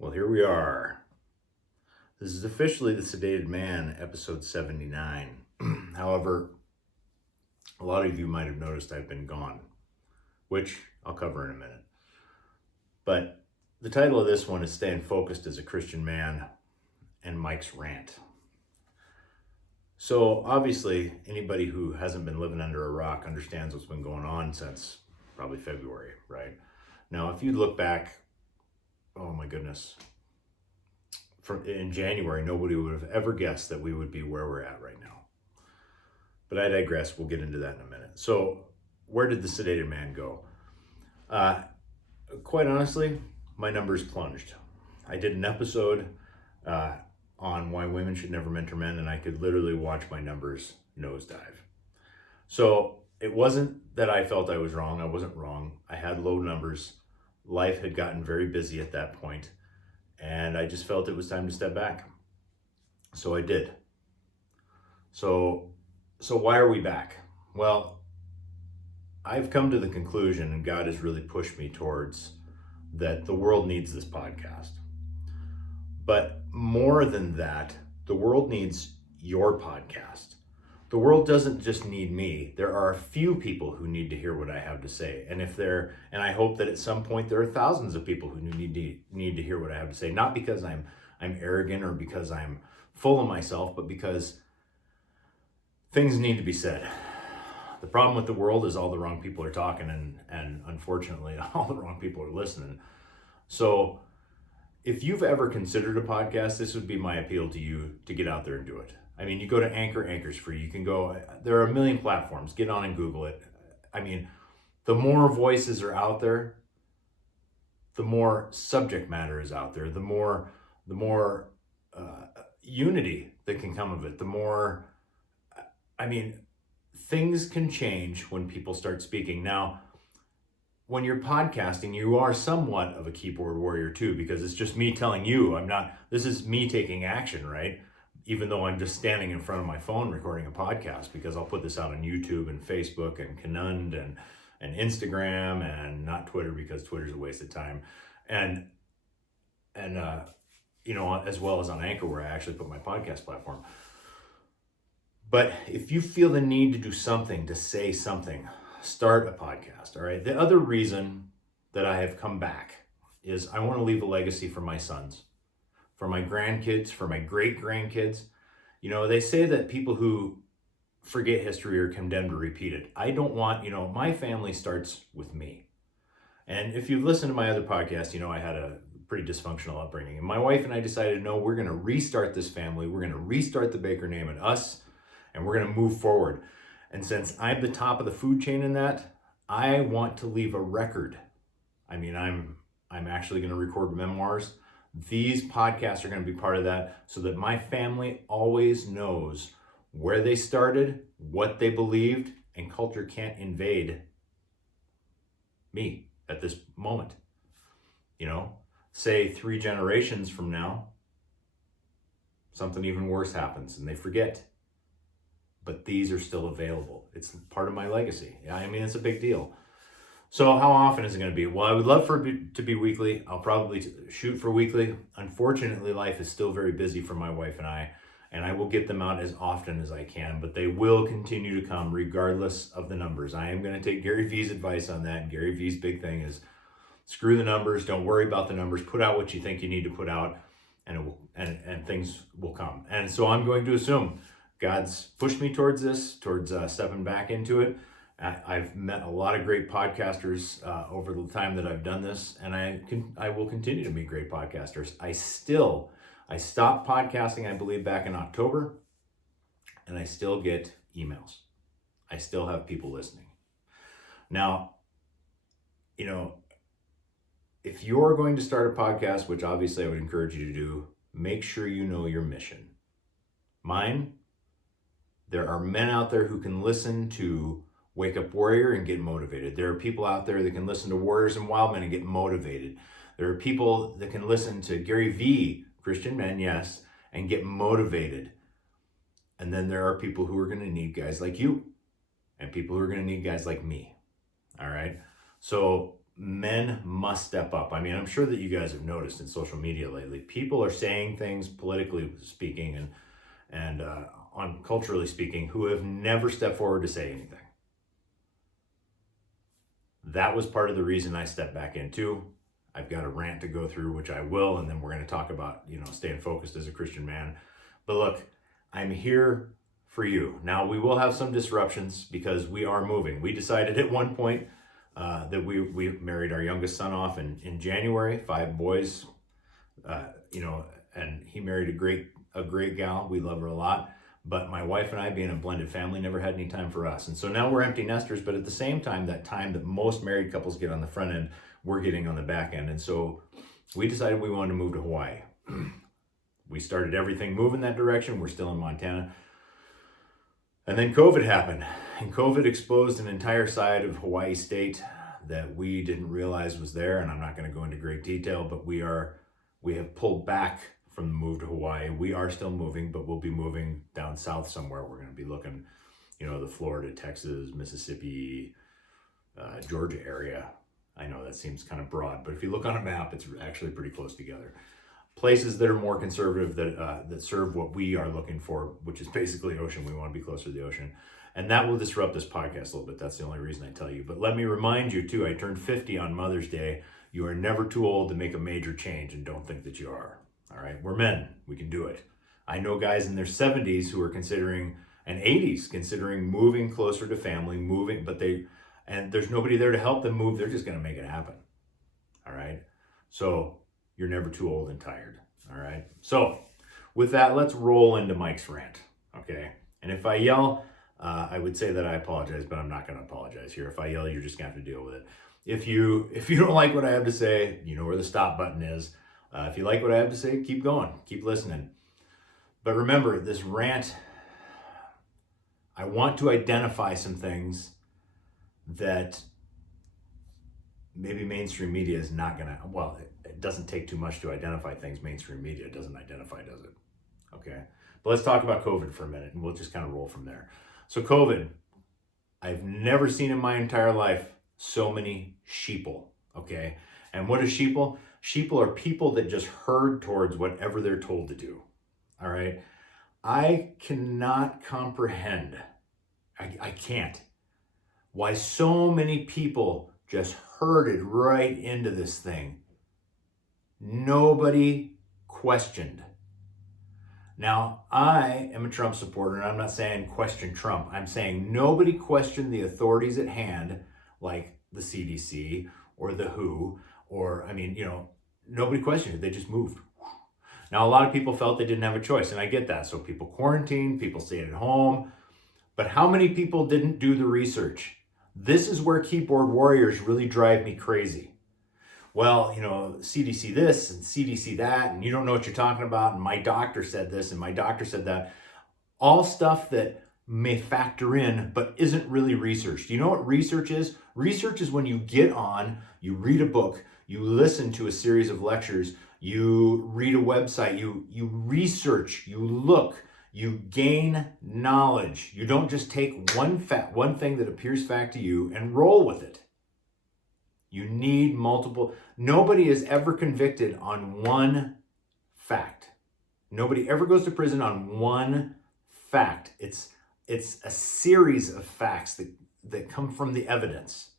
Well, here we are. This is officially the Sedated Man, episode 79. However, a lot of you might have noticed I've been gone, which I'll cover in a minute. But the title of this one is Staying Focused as a Christian Man and Mike's Rant. So obviously, anybody who hasn't been living under a rock understands what's been going on since probably February, right? Now, if you look back, oh my goodness, in January, nobody would have ever guessed that we would be where we're at right now. But I digress. We'll get into that in a minute. So where did the Sedated Man go? Quite honestly, my numbers plunged. I did an episode on why women should never mentor men, and I could literally watch my numbers nosedive. So it wasn't that I felt I was wrong. I wasn't wrong. I had low numbers. Life had gotten very busy at that point. And I just felt it was time to step back. So I did. So why are we back? Well, I've come to the conclusion, and God has really pushed me towards, that the world needs this podcast. But more than that, the world needs your podcast. The world doesn't just need me. There are a few people who need to hear what I have to say. And I hope that at some point there are thousands of people who need to hear what I have to say. Not because I'm arrogant or because I'm full of myself, but because things need to be said. The problem with the world is all the wrong people are talking, and unfortunately all the wrong people are listening. So if you've ever considered a podcast, this would be my appeal to you to get out there and do it. I mean, you go to Anchor's free. You can go, there are a million platforms. Get on and Google it. I mean, the more voices are out there, the more subject matter is out there, the more unity that can come of it, the more, things can change when people start speaking. Now, when you're podcasting, you are somewhat of a keyboard warrior too, because it's just me telling you, this is me taking action, right? Even though I'm just standing in front of my phone recording a podcast, because I'll put this out on YouTube and Facebook and Canund and Instagram, and not Twitter, because Twitter's a waste of time. And as well as on Anchor, where I actually put my podcast platform. But if you feel the need to do something, to say something, start a podcast, all right? The other reason that I have come back is I want to leave a legacy for my sons, for my grandkids, for my great-grandkids. You know, they say that people who forget history are condemned to repeat it. I don't want, my family starts with me. And if you've listened to my other podcast, I had a pretty dysfunctional upbringing. And my wife and I decided, no, we're going to restart this family. We're going to restart the Baker name and us, and we're going to move forward. And since I'm the top of the food chain in that, I want to leave a record. I'm actually going to record memoirs. These podcasts are going to be part of that, so that my family always knows where they started, what they believed, and culture can't invade me at this moment. Say 3 generations from now, something even worse happens and they forget. But these are still available. It's part of my legacy. It's a big deal. So how often is it going to be? Well, I would love for it to be weekly. I'll probably shoot for weekly. Unfortunately, life is still very busy for my wife and I will get them out as often as I can, but they will continue to come regardless of the numbers. I am going to take Gary Vee's advice on that. And Gary Vee's big thing is screw the numbers. Don't worry about the numbers. Put out what you think you need to put out, and things will come. And so I'm going to assume God's pushed me towards stepping back into it. I've met a lot of great podcasters over the time that I've done this, and I will continue to meet great podcasters. I stopped podcasting, I believe, back in October, and I still get emails. I still have people listening. Now, if you're going to start a podcast, which obviously I would encourage you to do, make sure you know your mission. Mine, there are men out there who can listen to Wake Up Warrior and get motivated. There are people out there that can listen to Warriors and Wild Men and get motivated. There are people that can listen to Gary Vee, Christian men, yes, and get motivated. And then there are people who are going to need guys like you, and people who are going to need guys like me. All right. So men must step up. I mean, I'm sure that you guys have noticed in social media lately, people are saying things politically speaking and on culturally speaking who have never stepped forward to say anything. That was part of the reason I stepped back in too. I've got a rant to go through, which I will, and then we're going to talk about, staying focused as a Christian man. But look, I'm here for you. Now, we will have some disruptions because we are moving. We decided at one point that we married our youngest son off in January, 5 boys, and he married a great gal. We love her a lot. But my wife and I, being a blended family, never had any time for us. And so now we're empty nesters, but at the same time that most married couples get on the front end, we're getting on the back end. And so we decided we wanted to move to Hawaii. We started everything moving that direction. We're still in Montana. And then COVID happened. And COVID exposed an entire side of Hawaii state that we didn't realize was there. And I'm not going to go into great detail, but we have pulled back from the move to Hawaii. We are still moving, but we'll be moving down south somewhere. We're going to be looking, the Florida, Texas, Mississippi, Georgia area. I know that seems kind of broad, but if you look on a map, it's actually pretty close together. Places that are more conservative that serve what we are looking for, which is basically ocean. We want to be closer to the ocean. And that will disrupt this podcast a little bit. That's the only reason I tell you. But let me remind you too, I turned 50 on Mother's Day. You are never too old to make a major change, and don't think that you are. All right, we're men. We can do it. I know guys in their 70s who are considering, and 80s, considering moving closer to family, and there's nobody there to help them move. They're just going to make it happen. All right. So you're never too old and tired. All right. So with that, let's roll into Mike's rant. Okay. And if I yell, I would say that I apologize, but I'm not going to apologize here. If I yell, you're just going to have to deal with it. If you don't like what I have to say, you know where the stop button is. If you like what I have to say, keep going, keep listening. But remember, this rant, I want to identify some things that maybe mainstream media is not going to, it doesn't take too much to identify things mainstream media doesn't identify, does it? Okay. But let's talk about COVID for a minute, and we'll just kind of roll from there. So COVID, I've never seen in my entire life so many sheeple, okay? And what is sheeple? Sheeple are people that just herd towards whatever they're told to do, all right? I cannot comprehend, I can't, why so many people just herded right into this thing. Nobody questioned. Now, I am a Trump supporter, and I'm not saying question Trump. I'm saying nobody questioned the authorities at hand, like the CDC or the WHO, or, nobody questioned it. They just moved. Now, a lot of people felt they didn't have a choice, and I get that. So people quarantined, people stayed at home. But how many people didn't do the research? This is where keyboard warriors really drive me crazy. Well, CDC this and CDC that, and you don't know what you're talking about, and my doctor said this and my doctor said that. All stuff that may factor in, but isn't really research. Do you know what research is? Research is when you get on, you read a book, you listen to a series of lectures, you read a website, you research, you look, you gain knowledge. You don't just take one thing that appears fact to you and roll with it. You need multiple. Nobody is ever convicted on one fact. Nobody ever goes to prison on one fact. It's a series of facts that come from the evidence.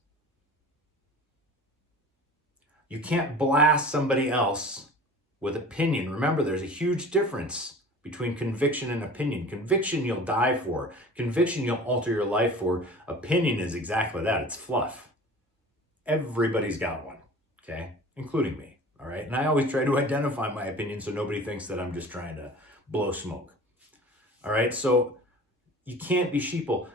You can't blast somebody else with opinion. Remember, there's a huge difference between conviction and opinion. Conviction you'll die for. Conviction you'll alter your life for. Opinion is exactly that. It's fluff. Everybody's got one, okay? Including me, all right? And I always try to identify my opinion so nobody thinks that I'm just trying to blow smoke, all right? So you can't be sheeple.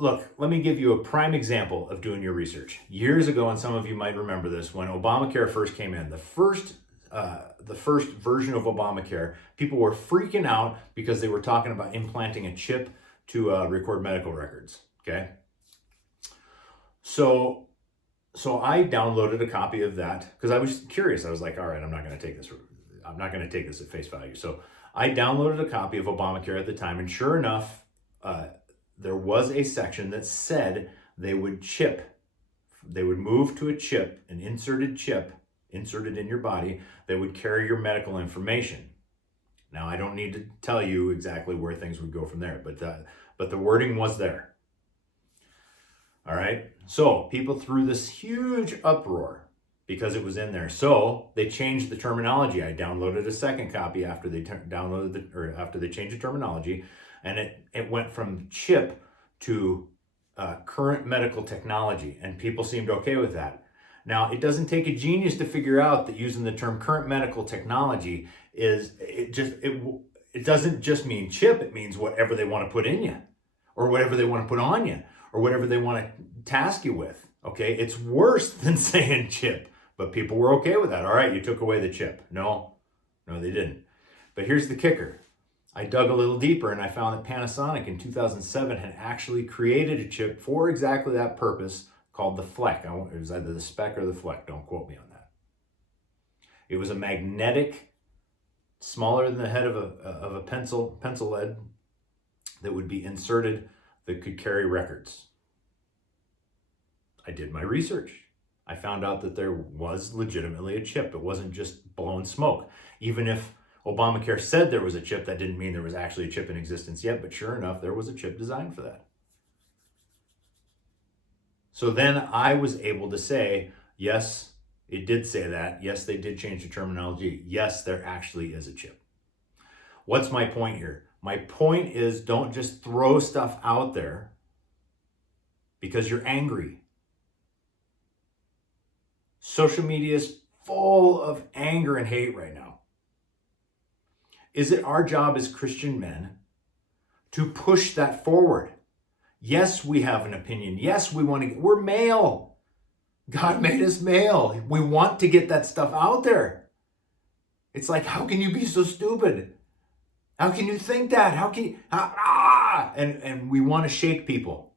Look, let me give you a prime example of doing your research. Years ago, and some of you might remember this, when Obamacare first came in, the first version of Obamacare, people were freaking out because they were talking about implanting a chip to record medical records, okay? So I downloaded a copy of that because I was curious. I was like, all right, I'm not going to take this at face value. So I downloaded a copy of Obamacare at the time, and sure enough, there was a section that said they would chip they would move to a chip, an inserted chip, inserted in your body, that would carry your medical information. Now, I don't need to tell you exactly where things would go from there, but the wording was there. All right. So people threw this huge uproar because it was in there. So they changed the terminology. I downloaded a second copy after they after they changed the terminology, and it went from chip to current medical technology, and people seemed okay with that. Now, it doesn't take a genius to figure out that using the term current medical technology it doesn't just mean chip. It means whatever they want to put in you, or whatever they want to put on you, or whatever they want to task you with. Okay, it's worse than saying chip, but people were okay with that. All right, you took away the chip. No, they didn't. But here's the kicker. I dug a little deeper and I found that Panasonic in 2007 had actually created a chip for exactly that purpose called the Fleck. It was either the Spec or the Fleck. Don't quote me on that. It was a magnetic, smaller than the head of a pencil lead, that would be inserted, that could carry records. I did my research. I found out that there was legitimately a chip. It wasn't just blown smoke. Even if Obamacare said there was a chip, that didn't mean there was actually a chip in existence yet, but sure enough, there was a chip designed for that. So then I was able to say, yes, it did say that. Yes, they did change the terminology. Yes, there actually is a chip. What's my point here? My point is, don't just throw stuff out there because you're angry. Social media is full of anger and hate right now. Is it our job as Christian men to push that forward? Yes, we have an opinion. Yes, we're male. God made us male. We want to get that stuff out there. It's like, how can you be so stupid? How can you think that? How can you, and we want to shake people.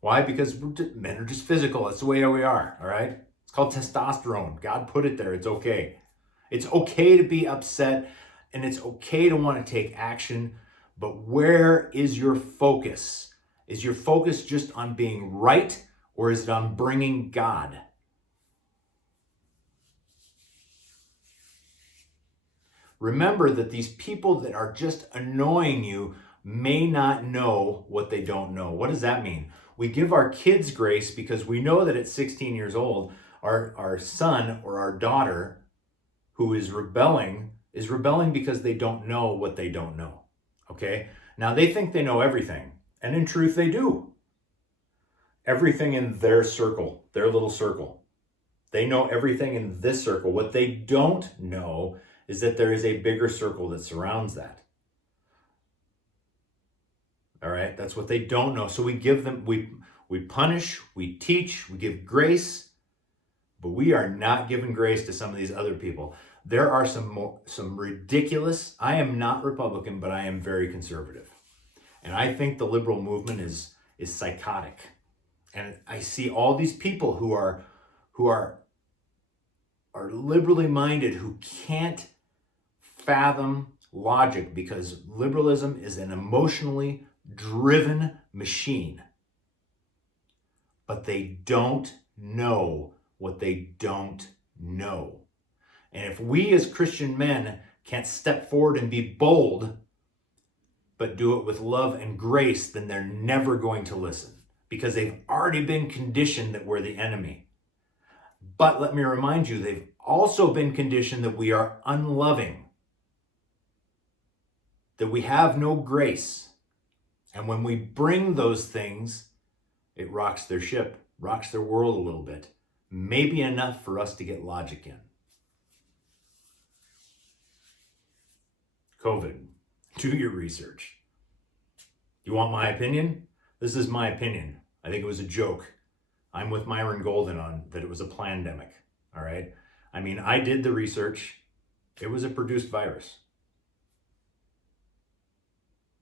Why? Because men are just physical. That's the way we are, all right? It's called testosterone. God put it there. It's okay. It's okay to be upset, and it's okay to want to take action, but where is your focus? Is your focus just on being right, or is it on bringing God? Remember that these people that are just annoying you may not know what they don't know. What does that mean? We give our kids grace because we know that at 16 years old, our son or our daughter who is rebelling because they don't know what they don't know. Okay? Now they think they know everything, and in truth they do. Everything in their circle, their little circle. They know everything in this circle. What they don't know is that there is a bigger circle that surrounds that. All right? That's what they don't know. So we give them, we punish, we teach, we give grace, but we are not giving grace to some of these other people. There are some ridiculous, I am not Republican, but I am very conservative. And I think the liberal movement is psychotic. And I see all these people who are liberally minded, who can't fathom logic, because liberalism is an emotionally driven machine. But they don't know what they don't know. And if we as Christian men can't step forward and be bold, but do it with love and grace, then they're never going to listen, because they've already been conditioned that we're the enemy. But let me remind you, they've also been conditioned that we are unloving, that we have no grace. And when we bring those things, it rocks their ship, rocks their world a little bit. Maybe enough for us to get logic in. COVID. Do your research. You want my opinion? This is my opinion. I think it was a joke. I'm with Myron Golden on that it was a plandemic. All right? I mean, I did the research. It was a produced virus.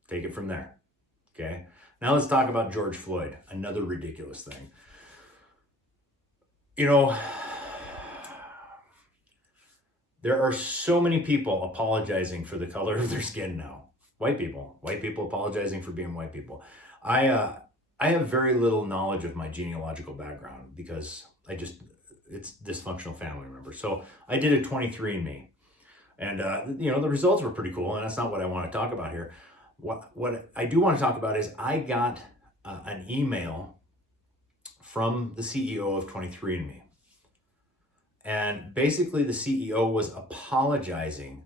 Take it from there. Okay? Now let's talk about George Floyd, another ridiculous thing. You know, there are so many people apologizing for the color of their skin now. White people apologizing for being white people. I I have very little knowledge of my genealogical background because it's dysfunctional family member. So I did a 23andMe, and the results were pretty cool. And that's not what I want to talk about here. What I do want to talk about is I got an email from the CEO of 23andMe, and basically the CEO was apologizing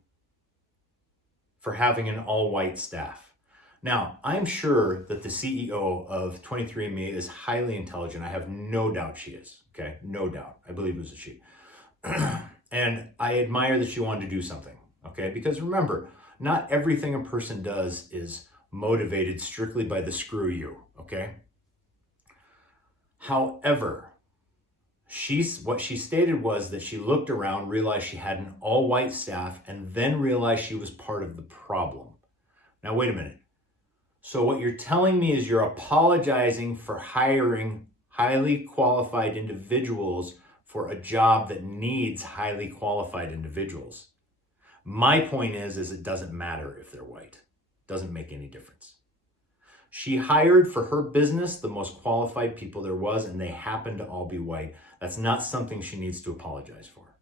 for having an all-white staff. Now, I'm sure that the CEO of 23andMe is highly intelligent. I have no doubt she is, okay? No doubt. I believe it was a she. And I admire that she wanted to do something, okay? Because remember, not everything a person does is motivated strictly by the screw you, okay? However, what she stated was that she looked around, realized she had an all-white staff, and then realized she was part of the problem. Now, wait a minute. So what you're telling me is you're apologizing for hiring highly qualified individuals for a job that needs highly qualified individuals. My point is it doesn't matter if they're white. It doesn't make any difference. She hired for her business the most qualified people there was, and they happened to all be white. That's not something she needs to apologize for.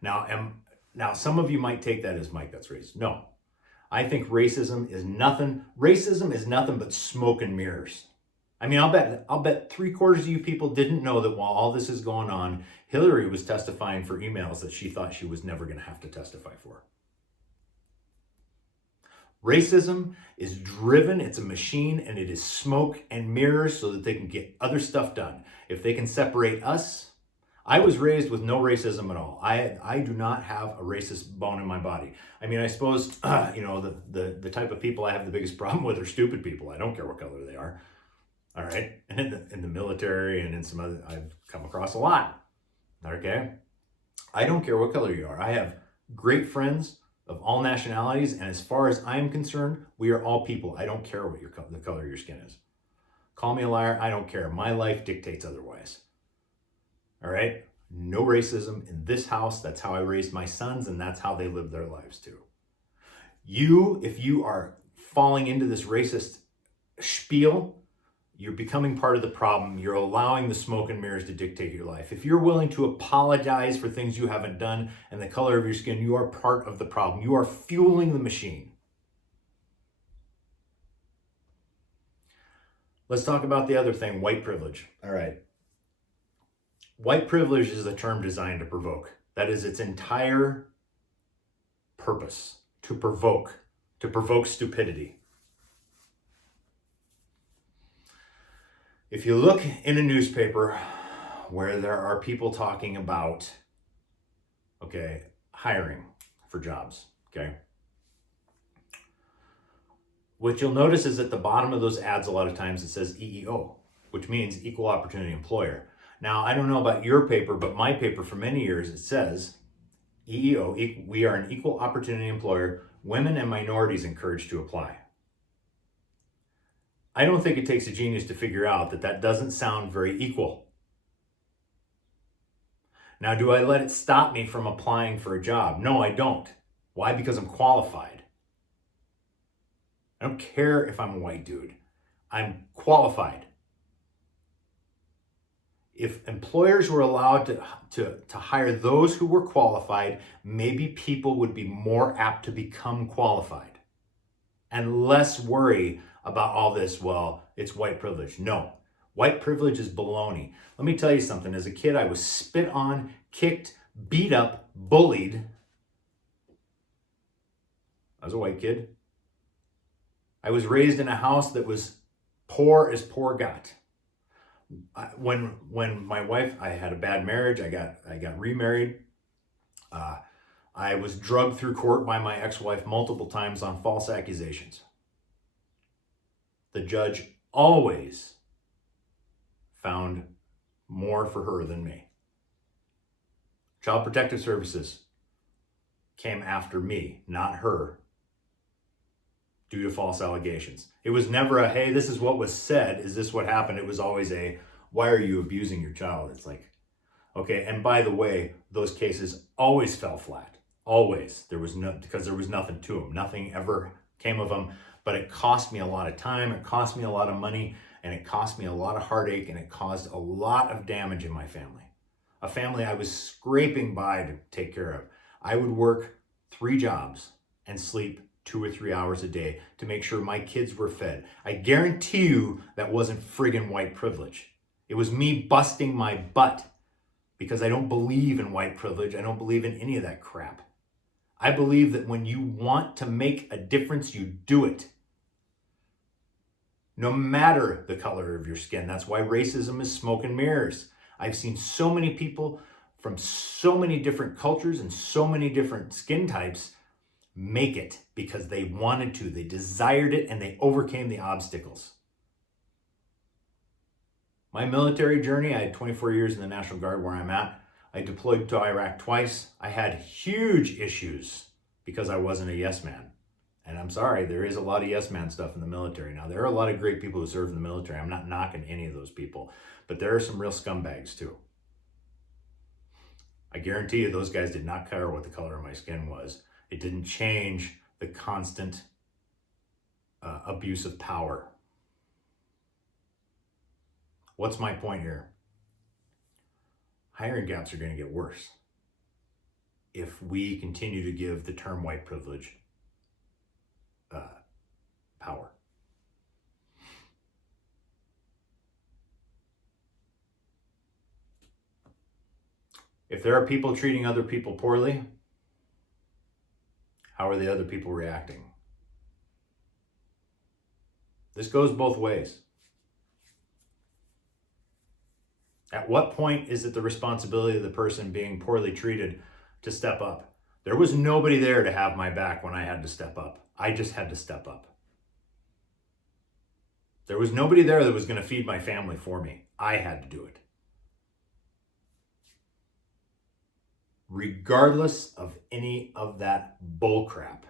Now, some of you might take that as, Mike, that's racist. No, I think racism is nothing but smoke and mirrors. I mean, I'll bet 3/4 of you people didn't know that while all this is going on, Hillary was testifying for emails that she thought she was never going to have to testify for. Racism is driven, it's a machine, and it is smoke and mirrors so that they can get other stuff done. If they can separate us, I was raised with no racism at all. I do not have a racist bone in my body. I mean, I suppose, the type of people I have the biggest problem with are stupid people. I don't care what color they are. All right. And in the military and in some other, I've come across a lot. Okay. I don't care what color you are. I have great friends of all nationalities. And as far as I'm concerned, we are all people. I don't care what the color of your skin is. Call me a liar. I don't care. My life dictates otherwise. All right. No racism in this house. That's how I raised my sons, and that's how they live their lives too. If you are falling into this racist spiel, you're becoming part of the problem. You're allowing the smoke and mirrors to dictate your life. If you're willing to apologize for things you haven't done and the color of your skin, you are part of the problem. You are fueling the machine. Let's talk about the other thing, white privilege. All right. White privilege is a term designed to provoke. That is its entire purpose, to provoke stupidity. If you look in a newspaper where there are people talking about, hiring for jobs, what you'll notice is at the bottom of those ads, a lot of times it says EEO, which means Equal Opportunity Employer. Now, I don't know about your paper, but my paper for many years, it says EEO, we are an equal opportunity employer, women and minorities encouraged to apply. I don't think it takes a genius to figure out that doesn't sound very equal. Now, do I let it stop me from applying for a job? No, I don't. Why? Because I'm qualified. I don't care if I'm a white dude. I'm qualified. If employers were allowed to hire those who were qualified, maybe people would be more apt to become qualified and less worry about all this, well, it's white privilege. No, white privilege is baloney. Let me tell you something. As a kid, I was spit on, kicked, beat up, bullied. I was a white kid. I was raised in a house that was poor as poor got. When my wife, I had a bad marriage, I got remarried. I was drugged through court by my ex-wife multiple times on false accusations. The judge always found more for her than me. Child Protective Services came after me, not her, due to false allegations. It was never a, hey, this is what was said, is this what happened? It was always a, why are you abusing your child? It's like, okay, and by the way, those cases always fell flat. Always. Because there was nothing to them. Nothing ever came of them. but it cost me a lot of time, it cost me a lot of money, and it cost me a lot of heartache, and it caused a lot of damage in my family. A family I was scraping by to take care of. I would work 3 jobs and sleep 2 or 3 hours a day to make sure my kids were fed. I guarantee you that wasn't friggin' white privilege. It was me busting my butt because I don't believe in white privilege. I don't believe in any of that crap. I believe that when you want to make a difference, you do it. No matter the color of your skin. That's why racism is smoke and mirrors. I've seen so many people from so many different cultures and so many different skin types make it because they wanted to, they desired it, and they overcame the obstacles. My military journey, I had 24 years in the National Guard where I'm at. I deployed to Iraq twice. I had huge issues because I wasn't a yes man. And I'm sorry, there is a lot of yes man stuff in the military. Now, there are a lot of great people who serve in the military. I'm not knocking any of those people, but there are some real scumbags too. I guarantee you those guys did not care what the color of my skin was. It didn't change the constant abuse of power. What's my point here? Hiring gaps are going to get worse if we continue to give the term white privilege power. If there are people treating other people poorly, how are the other people reacting? This goes both ways. At what point is it the responsibility of the person being poorly treated to step up? There was nobody there to have my back when I had to step up. I just had to step up. There was nobody there that was going to feed my family for me. I had to do it. Regardless of any of that bullcrap.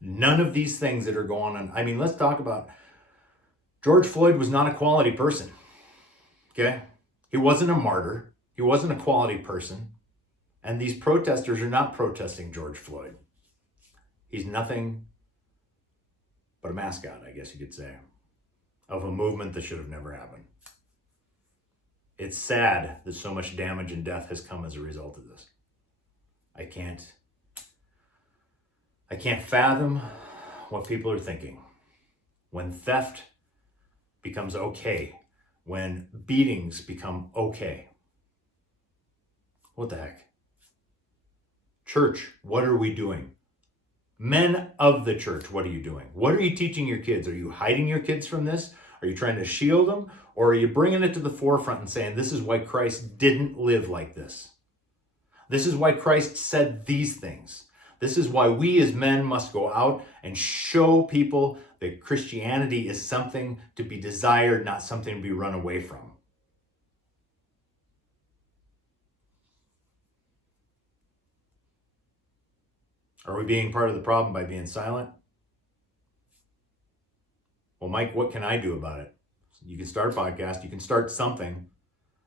None of these things that are going on. I mean, let's talk about George Floyd was not a quality person. Okay? He wasn't a martyr. He wasn't a quality person. And these protesters are not protesting George Floyd. He's nothing but a mascot, I guess you could say, of a movement that should have never happened. It's sad that so much damage and death has come as a result of this. I can't fathom what people are thinking. When theft becomes okay, when beatings become okay. What the heck? Church, what are we doing? Men of the church, what are you doing? What are you teaching your kids? Are you hiding your kids from this? Are you trying to shield them? Or are you bringing it to the forefront and saying, this is why Christ didn't live like this? This is why Christ said these things. This is why we as men must go out and show people that Christianity is something to be desired, not something to be run away from. Are we being part of the problem by being silent? Well, Mike, what can I do about it? You can start a podcast, you can start something,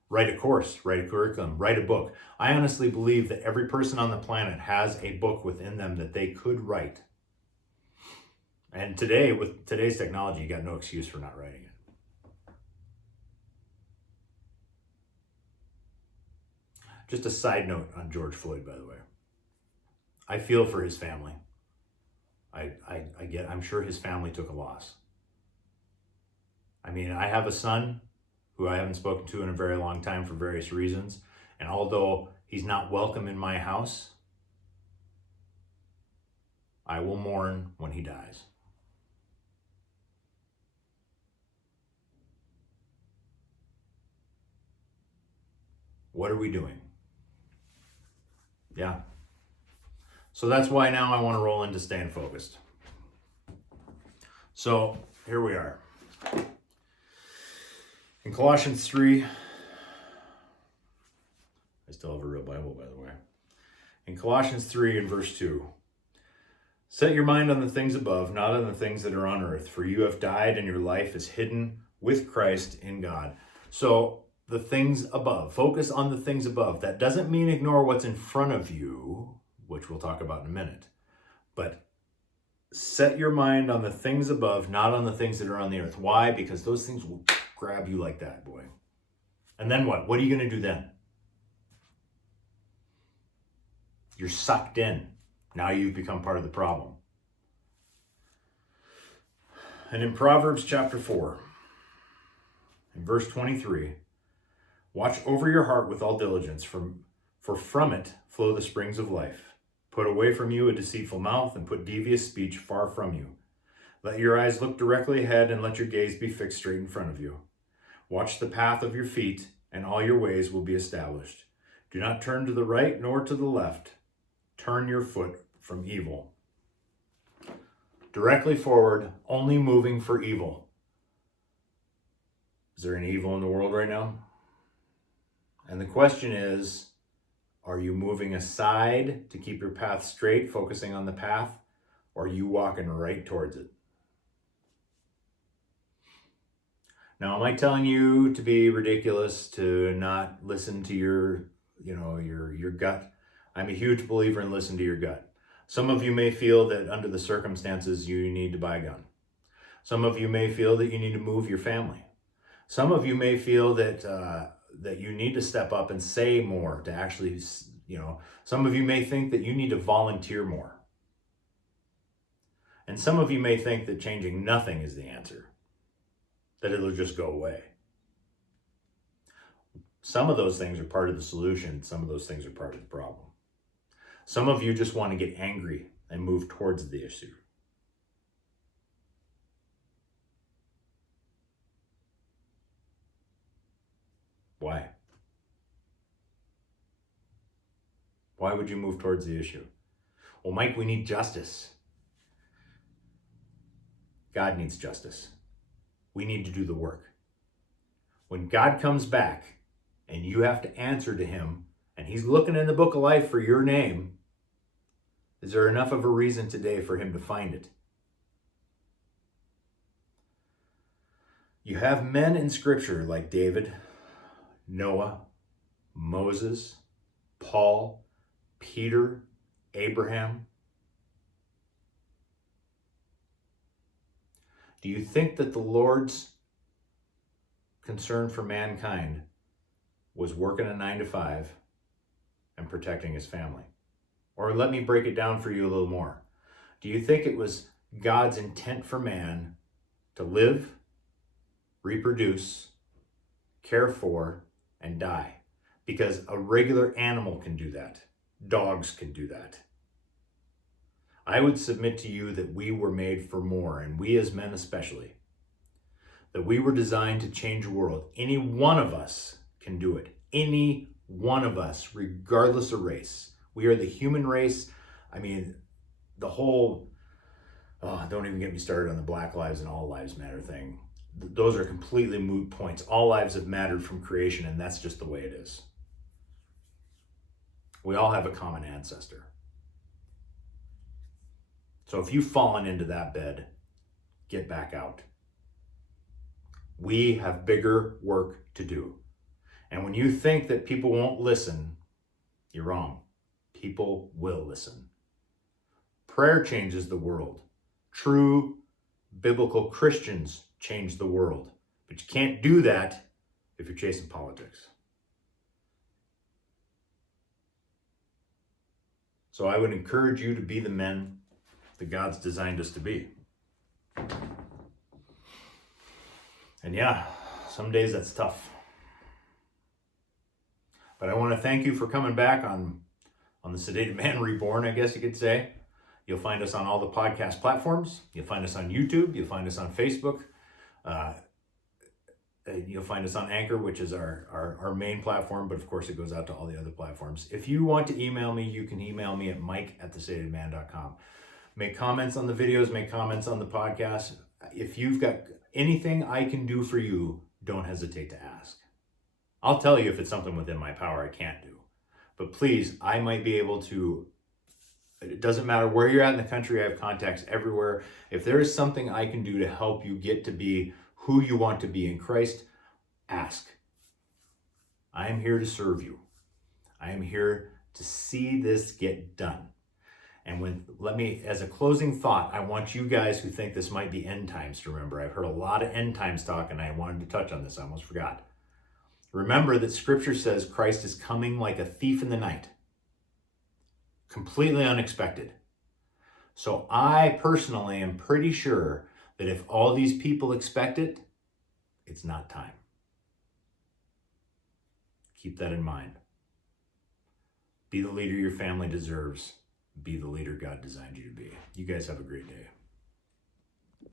write a course, write a curriculum, write a book. I honestly believe that every person on the planet has a book within them that they could write. And today, with today's technology, you got no excuse for not writing it. Just a side note on George Floyd, by the way. I feel for his family. I'm sure his family took a loss. I mean, I have a son who I haven't spoken to in a very long time for various reasons. And although he's not welcome in my house, I will mourn when he dies. What are we doing? Yeah. So that's why now I want to roll into staying focused. So here we are. In Colossians 3, I still have a real Bible, by the way. In Colossians 3 and verse 2, set your mind on the things above, not on the things that are on earth, for you have died and your life is hidden with Christ in God. So the things above, focus on the things above. That doesn't mean ignore what's in front of you, which we'll talk about in a minute. But Set your mind on the things above, not on the things that are on the earth. Why? Because those things will grab you like that, boy. And then what? What are you going to do then? You're sucked in. Now you've become part of the problem. And in Proverbs chapter 4, in verse 23, watch over your heart with all diligence, for from it flow the springs of life. Put away from you a deceitful mouth, and put devious speech far from you. Let your eyes look directly ahead, and let your gaze be fixed straight in front of you. Watch the path of your feet, and all your ways will be established. Do not turn to the right nor to the left. Turn your foot from evil. Directly forward, only moving for evil. Is there any evil in the world right now? And the question is, are you moving aside to keep your path straight, focusing on the path, or are you walking right towards it? Now, am I telling you to be ridiculous, to not listen to your gut? I'm a huge believer in listen to your gut. Some of you may feel that under the circumstances you need to buy a gun. Some of you may feel that you need to move your family. Some of you may feel that that you need to step up and say more to actually, some of you may think that you need to volunteer more. And some of you may think that changing nothing is the answer, that it'll just go away. Some of those things are part of the solution. Some of those things are part of the problem. Some of you just want to get angry and move towards the issue. Why? Why would you move towards the issue? Well, Mike, we need justice. God needs justice. We need to do the work. When God comes back and you have to answer to him, and he's looking in the book of life for your name, is there enough of a reason today for him to find it? You have men in Scripture like David, Noah, Moses, Paul, Peter, Abraham. Do you think that the Lord's concern for mankind was working a 9-to-5 and protecting his family? Or let me break it down for you a little more. Do you think it was God's intent for man to live, reproduce, care for, and die? Because a regular animal can do that. Dogs can do that. I would submit to you that we were made for more, and we as men especially, that we were designed to change the world. Any one of us can do it. Any one of us, regardless of race. We are the human race. I mean, the whole, don't even get me started on the Black Lives and All Lives Matter thing. Those are completely moot points. All lives have mattered from creation, and that's just the way it is. We all have a common ancestor. So if you've fallen into that bed, get back out. We have bigger work to do. And when you think that people won't listen, you're wrong. People will listen. Prayer changes the world. True biblical Christians change the world. But you can't do that if you're chasing politics. So I would encourage you to be the men that God's designed us to be. And yeah, some days that's tough. But I want to thank you for coming back on the Sedated Man Reborn, I guess you could say. You'll find us on all the podcast platforms. You'll find us on YouTube. You'll find us on Facebook. You'll find us on Anchor, which is our main platform, but of course it goes out to all the other platforms. If you want to email me, you can email me at mike@thestatedman.com. Make comments on the videos, make comments on the podcast. If you've got anything I can do for you, don't hesitate to ask. I'll tell you if it's something within my power I can't do. But please, I might be able to, it doesn't matter where you're at in the country, I have contacts everywhere. If there is something I can do to help you get to be who you want to be in Christ, ask. I am here to serve you. I am here to see this get done. And let me, as a closing thought, I want you guys who think this might be end times to remember. I've heard a lot of end times talk, and I wanted to touch on this. I almost forgot. Remember that Scripture says Christ is coming like a thief in the night, completely unexpected. So I personally am pretty sure that if all these people expect it, it's not time. Keep that in mind. Be the leader your family deserves. Be the leader God designed you to be. You guys have a great day.